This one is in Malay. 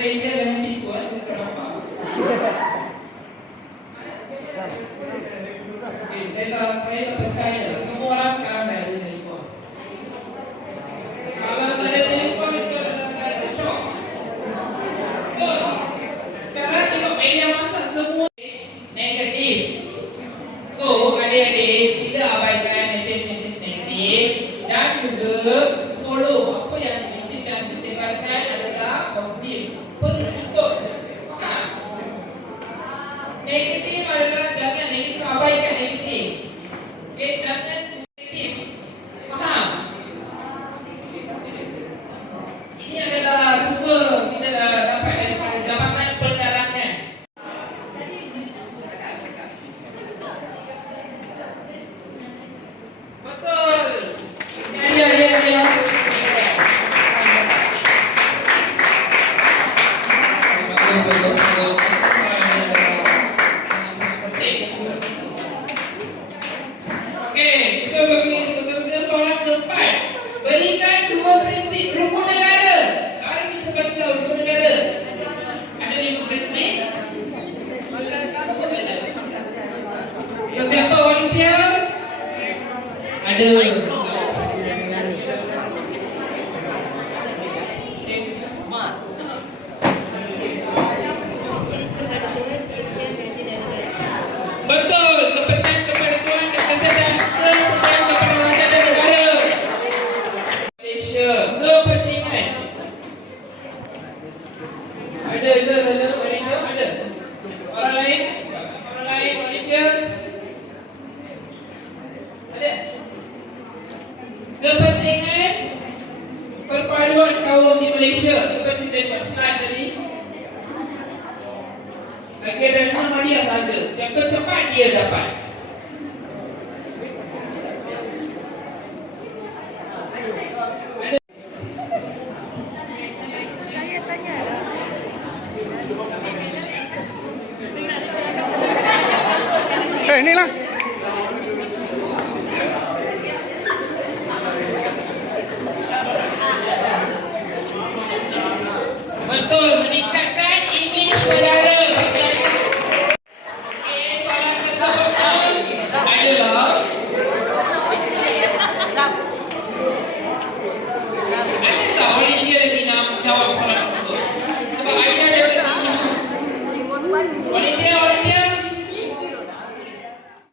India jangan tipu, saya suka nampak. Okay, saya percaya semua orang sekarang dah ada telefon. Kalau tak ada telefon, kita ada shock. Betul. Sekarang tengok media masa semua negatif. So, adik-adik sila abaikan mesej-mesej negatif dan juga follow apa yang mesej yang disebarkan adalah positif. Perlu ikut. Faham? Negatif adalah jangan negatif, abaikan negatif. Okay, jangan negatif. Faham? Ini adalah sumber kita dah dapat daripada Jabatan Penerangan. Betul. Ya. Okey, kita bekerja soalan keempat. Berikan dua prinsip rukun negara. Mari kita bagi tahu rukun negara. Ada 5 prinsip. Siapa volunteer? Ada. Betul, kepercayaan kepada Tuhan dan kesetiaan kepada raja dan negara. Malaysia, kepentingan. Ada. Orang lain, volunteer. Ada. Kepentingan perpaduan kaum di Malaysia, seperti saya buat slide tadi. Lagi ada 6 hadiah saja. Siapa cepat dia dapat.